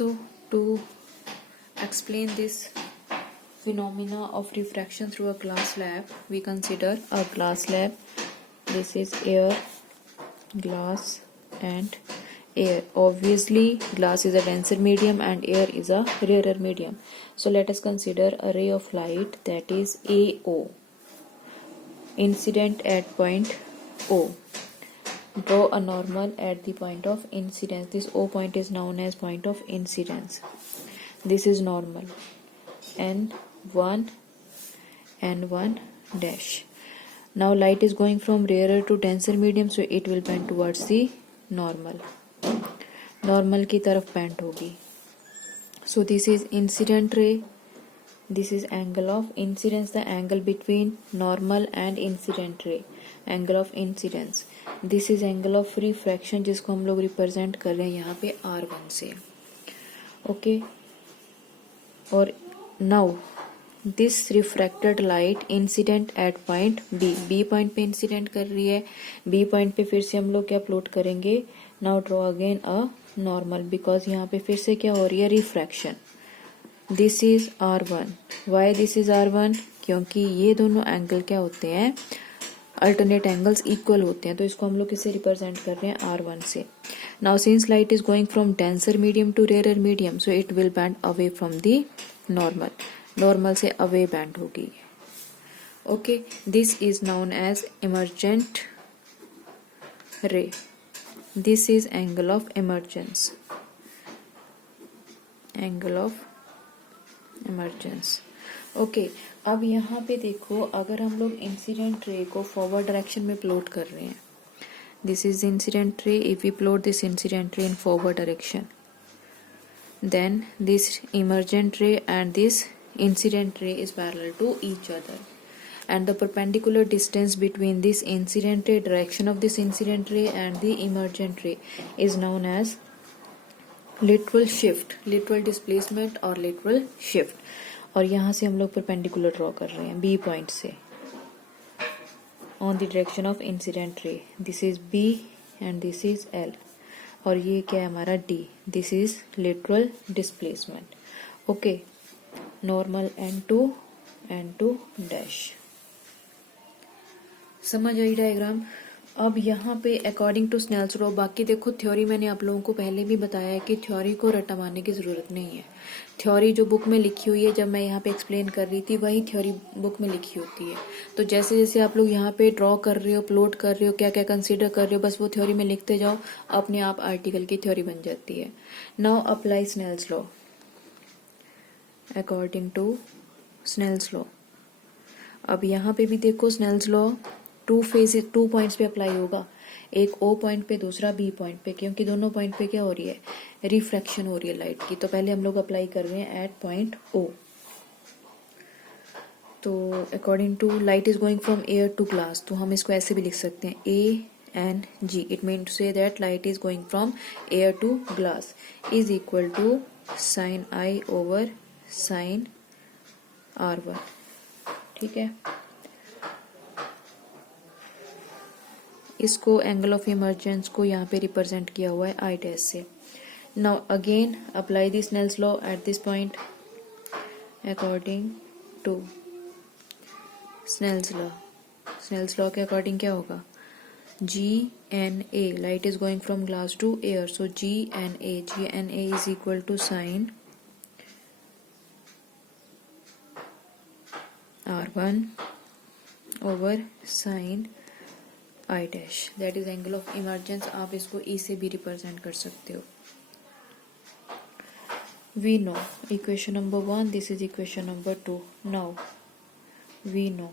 So to explain this phenomena of refraction through a glass slab, we consider a glass slab. This is air, glass and air. Obviously glass is a denser medium and air is a rarer medium. So let us consider a ray of light, that is AO, incident at point O. Draw a normal at the point of incidence. This O point is known as point of incidence. This is normal, N1 N1 dash. Now light is going from rarer to denser medium, so it will bend towards the normal. Normal की तरफ bend होगी. So this is incident ray. This is angle of incidence, the angle between normal and incident ray, angle of incidence. This is angle of refraction, जिसको हम लोग represent कर रहे हैं यहाँ पे R1 से. ओके. और now this refracted light incident at point B. B point पे इंसिडेंट कर रही है. बी पॉइंट पे फिर से हम लोग क्या प्लॉट करेंगे. Now draw again a normal, because यहाँ पे फिर से क्या हो रही है, refraction. This is R1. Why this is R1? क्योंकि ये दोनों एंगल क्या होते हैं, अल्टरनेट एंगल्स इक्वल होते हैं, तो इसको हम लोग किससे रिप्रेजेंट कर रहे हैं, R1 से. Now since light is going from denser medium to rarer medium, so it will bend away from the normal. Normal से अवे बैंड होगी. Okay. This is known as emergent ray. This is angle of emergence. Angle of emergence. Okay. अब यहाँ पे देखो, अगर हम लोग incident ray को फॉरवर्ड डायरेक्शन में प्लॉट कर रहे हैं, this is incident ray. If we plot this incident ray in forward direction, then this emergent ray and this incident ray is parallel to each other, and the perpendicular distance between this incident ray, direction of this incident ray and the emergent ray, is known as lateral shift, lateral displacement or lateral shift. और यहाँ से हम लोग perpendicular draw कर रहे हैं B point से on the direction of incident ray. This is B and this is L. और ये क्या है हमारा D. This is lateral displacement. Okay. Normal N2 dash. समझ आई डायग्राम. अब यहाँ पे अकॉर्डिंग टू स्नेल्स लॉ, बाकी देखो थ्योरी मैंने आप लोगों को पहले भी बताया है कि थ्योरी को रट्टा मारने की जरूरत नहीं है. थ्योरी जो बुक में लिखी हुई है, जब मैं यहाँ पे एक्सप्लेन कर रही थी, वही थ्योरी बुक में लिखी होती है. तो जैसे जैसे आप लोग यहाँ पे ड्रॉ कर रहे हो, प्लॉट कर रहे हो, क्या क्या कंसीडर कर रहे हो, बस वो थ्योरी में लिखते जाओ, अपने आप आर्टिकल की थ्योरी बन जाती है. Now apply Snell's law. According to Snell's law, अब यहाँ पे भी देखो स्नेल्स लॉ टू पॉइंट्स पे अप्लाई होगा. एक O पॉइंट पे, दूसरा B पॉइंट पे, क्योंकि दोनों पॉइंट पे क्या हो रही है, रिफ्रैक्शन हो रही है लाइट की. तो पहले हम लोग अप्लाई कर रहे हैं एट पॉइंट O. तो according to light is going from air to glass, तो हम इसको ऐसे भी लिख सकते हैं ANG. It mean to say that light is going from air to glass is equal to sine I over sine R1. ठीक है. इसको एंगल ऑफ इमर्जेंस को यहाँ पे रिप्रेजेंट किया हुआ है I डैश से. Now again apply this Snell's law at this point according to Snell's law. Snell's law के अकॉर्डिंग क्या होगा, GNA, light is going from glass to air, so GNA is equal to sine R1 over sine I dash. That is angle of emergence. आप इसको E से भी represent कर सकते हो. We know equation number 1, this is equation number 2. Now we know,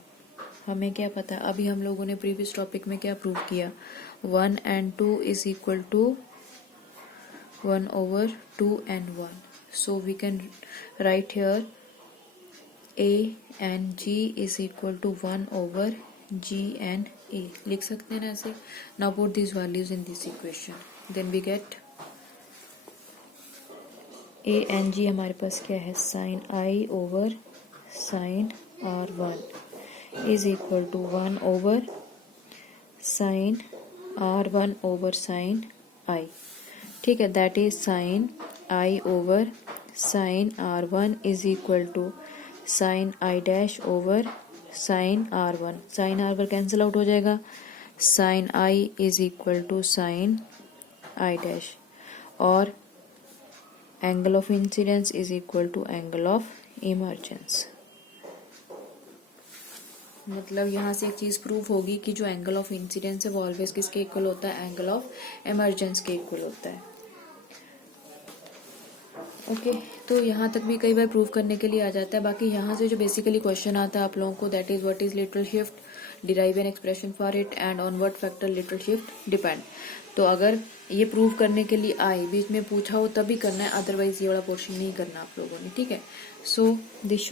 हमें क्या पता है, अभी हम लोगों ने प्रीवियस टॉपिक में क्या प्रूव किया, 1 and 2 is equal to 1 over 2 and 1. So we can write here A and G is equal to 1 over G and A. लिख सकते हैं ना ऐसे. Now put this values in this equation, then we get A and G हमारे पास क्या है, sine I over sine R1 is equal to 1 over sine R1 over sine I. ठीक है, that is sign I over sin R1 is equal to sin I dash over sin R1. sin R1 cancel out हो जाएगा, sin I is equal to sin I dash, और angle of incidence is equal to angle of emergence. मतलब यहाँ से एक चीज proof होगी कि जो एंगल ऑफ इंसिडेंस है वो ऑलवेज किसके इक्वल होता है, एंगल ऑफ इमर्जेंस के इक्वल होता है। ओके तो यहाँ तक भी कई बार प्रूव करने के लिए आ जाता है। बाकी यहाँ से जो बेसिकली क्वेश्चन आता है आप लोगों को, that is what is literal shift, derive an expression for it and on what factor literal shift depend. तो अगर ये प्रूव करने के लिए आए, बीच में पूछा हो तभी करना है, अदरवाइज ये वाला पोर्शन नहीं करना आप लोगों ने, ठीक है। So this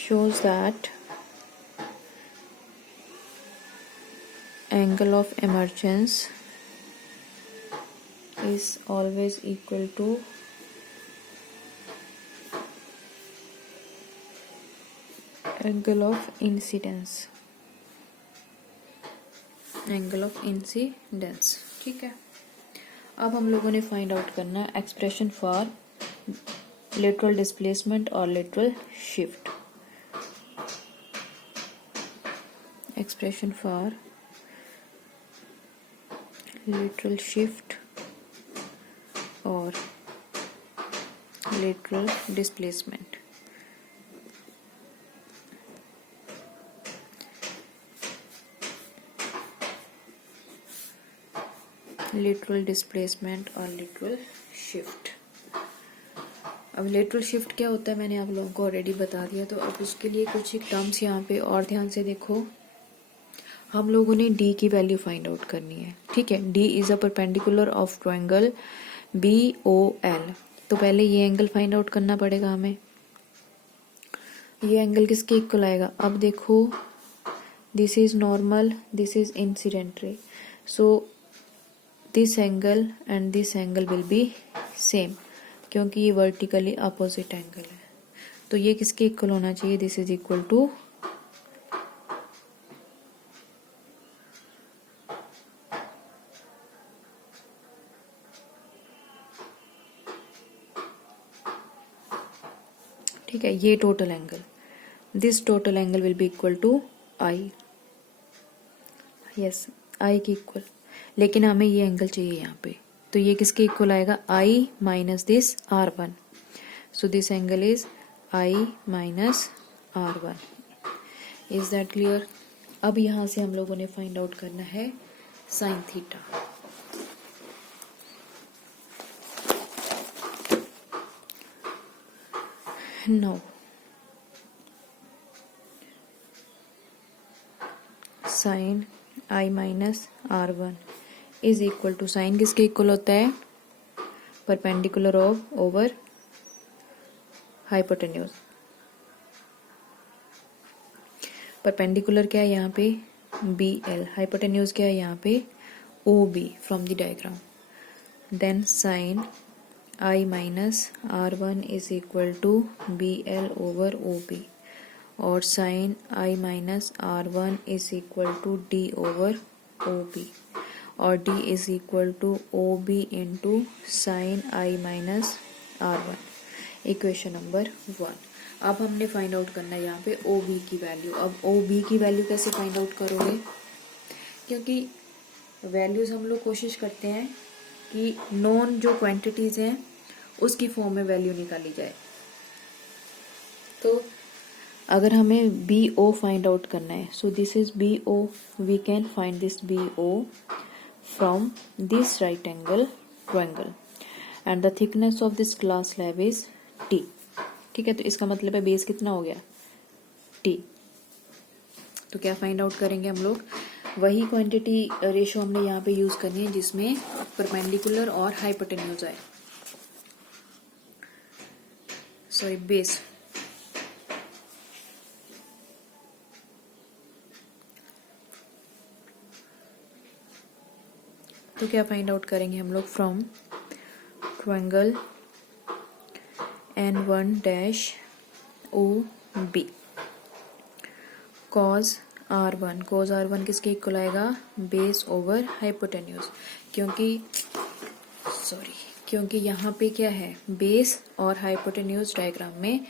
shows that angle of emergence is always equal to angle of incidence, ठीक है। अब हम लोगों ने फाइंड आउट करना है एक्सप्रेशन फॉर लेटरल डिस्प्लेसमेंट और lateral shift. Expression for lateral shift और लेटरल डिस्प्लेसमेंट। लेटरल डिस्प्लेसमेंट और लेटरल शिफ्ट। अब लेटरल शिफ्ट क्या होता है मैंने आप लोगों को ऑलरेडी बता दिया, तो अब उसके लिए कुछ एक टर्म्स यहाँ पे और ध्यान से देखो। हम लोगों ने डी की वैल्यू फाइंड आउट करनी है, ठीक है। D is a perpendicular of triangle BOL। तो पहले ये एंगल फाइंड आउट करना पड़ेगा हमें, ये एंगल किसके इक्वल आएगा। अब देखो this is normal, this is incident रे, सो this angle and this angle will B same, क्योंकि ये वर्टिकली अपोजिट एंगल है। तो ये किसके इक्वल होना चाहिए, दिस इज इक्वल टू ठीक है, ये total angle, this total angle will be equal to I, yes I की इक्वल। लेकिन हमें ये एंगल चाहिए यहाँ पे, तो ये किसके इक्वल आएगा, I minus this R1। So this angle is I minus R1। Is that clear. अब यहाँ से हम लोगों ने फाइंड आउट करना है sine theta. No sine I minus R1 is equal to, sine किसके इक्वल होता है, perpendicular of over hypotenuse. Perpendicular क्या है यहाँ पे BL, हाइपोटेन्यूज क्या है यहाँ पे OB from the diagram. Then sine I minus R1 is equal to BL over OB, और sine I minus R1 is equal to D over OB, और D is equal to OB into sine I minus R1। Equation number 1। अब हमने find out करना है यहाँ पे OB की value. अब OB की वैल्यू कैसे फाइंड आउट करोगे, क्योंकि वैल्यूज हम लोग कोशिश करते हैं कि नॉन जो क्वांटिटीज हैं उसकी फॉर्म में वैल्यू निकाली जाए। तो अगर हमें BO फाइंड आउट करना है, so this is BO, we can find this BO from this right angle triangle and the thickness of this glass slab is T, ठीक है। तो इसका मतलब है बेस कितना हो गया, T। तो क्या फाइंड आउट करेंगे हम लोग, वही क्वांटिटी रेशो हमने यहाँ पे यूज करनी है जिसमें परपेंडिकुलर और हाइपोटेन्यूज आए, सॉरी बेस। तो क्या फाइंड आउट करेंगे हम लोग, from triangle N1 dash OB cos R1 cos R1 किसके इक्वल आएगा, बेस ओवर हाइपोटेन्यूज, क्योंकि यहाँ पे क्या है, बेस और हाइपोटेन्यूज डायग्राम में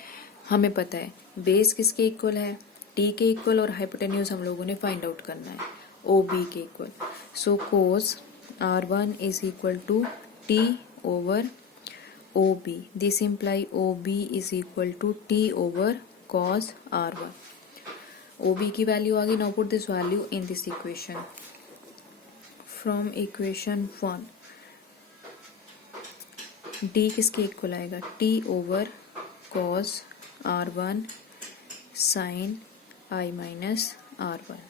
हमें पता है बेस किसके इक्वल है, t के इक्वल, और हाइपोटेन्यूज हम लोगों ने फाइंड आउट करना है OB के equal. So cos R1 is equal to t over OB, this imply OB is equal to t over cos R1। OB की वैल्यू आ गई, now put this value in this equation. From equation 1 D किसके equal आएगा, t over cos R1 sin I minus R1।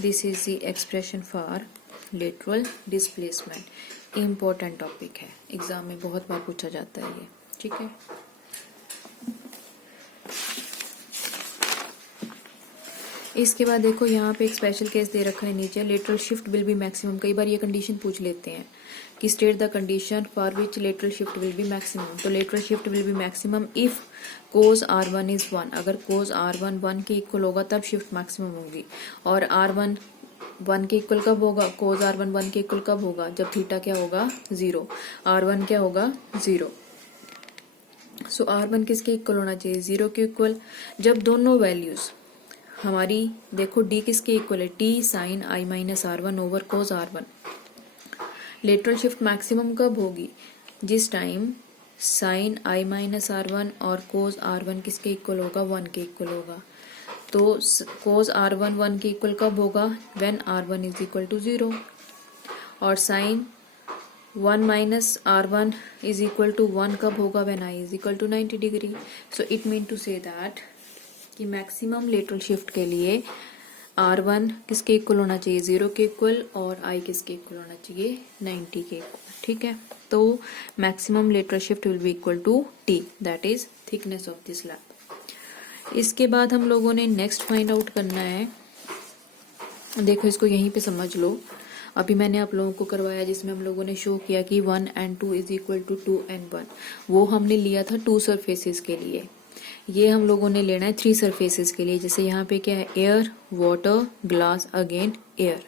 This is the expression for lateral displacement. Important topic है, exam में बहुत बार पूछा जाता है ये, ठीक है। इसके बाद देखो यहाँ पे एक स्पेशल केस दे रखा है नीचे, lateral shift will be maximum. कई बार ये कंडीशन पूछ लेते हैं कि state the condition for which lateral shift will be maximum. तो lateral shift will be maximum if cos R1 is 1। अगर cos R1 1 के इक्वल होगा तब शिफ्ट मैक्सिमम होगी। और R1 1 के इक्वल कब होगा, cos R1 1 के इक्वल कब होगा, जब थीटा क्या होगा 0, R1 क्या होगा 0। सो R1 किसके इक्वल होना चाहिए, 0 के इक्वल। जब दोनों वैल्यूज हमारी देखो D किसके इक्वल है, t sine I minus R1 over cos R1। Lateral shift maximum कब होगी, जिस time sign I minus R1 और cos R1 किसके इक्वल होगा, 1 के इक्वल होगा। तो cos R1 1 के इक्वल कब होगा, when R1 is equal to 0। और sine 1 minus R1 is equal to 1 कब होगा, when I is equal to 90 degree. So it mean to say that कि मैक्सिमम लेटरल शिफ्ट के लिए R1 किसके इक्वल होना चाहिए, 0 के इक्वल, और I किसके इक्वल होना चाहिए, 90 के इक्वल, ठीक है। तो maximum lateral shift will be equal to T, that is thickness of this slab. इसके बाद हम लोगों ने नेक्स्ट फाइंड आउट करना है। देखो इसको यहीं पे समझ लो। अभी मैंने आप लोगों को करवाया जिसमें हम लोगों ने शो किया कि 1 and 2 is equal to 2 and 1, वो हमने लिया था 2 सरफेसेस के लिए। ये हम लोगों ने लेना है 3 सरफेसेस के लिए। जैसे यहाँ पे क्या है, air, water, glass, again air.